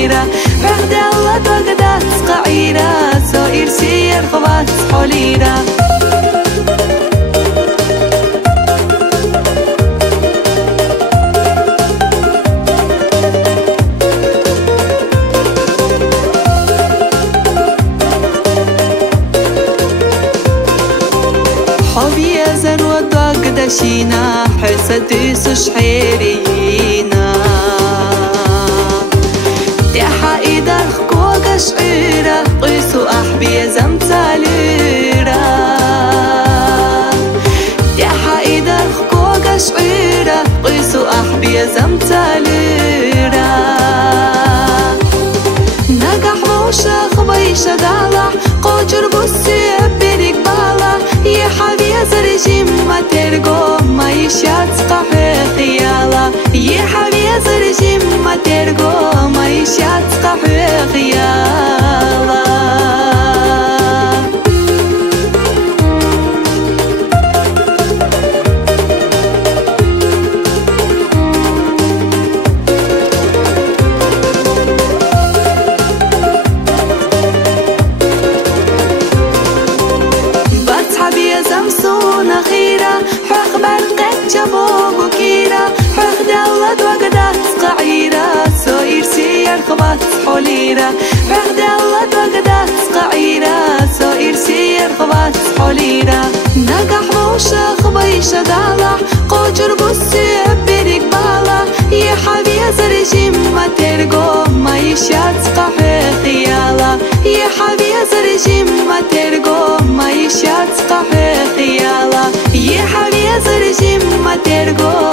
حوليرة بعد الله وقدات قعيرة سائر سير خبات حوليرة حبي يزن ودق دشينا حسد سشحيرينا تحا إيدر خكوك شعيرة قيسو أحبي زمتاليرة تحا إيدر خكوك شعيرة قيسو أحبي زمتاليرة نقح موشخ بيش دالح قوجر بسي بريك بالا يا حبي زرجي ما ترقو ما يشات قحي خيالا يا حبي زرجي ما ترقو ما يشات قحي خيالا زمسونا خيرة حق برقت جبوب وكيرة حق دولت وقدات قعيرة سوير سير خبات حوليرة حق دولت وقدات قعيرة سوير سير خبات حوليرة نقح موشخ بيش دالح قوجر بسي بريك بالا يا حبي زرجي ما ترقو ما يشات قحي خيالا يا حبي زرجي ما ترقو ما يشات قحي خيالا يا حبي زرجي ما ترقو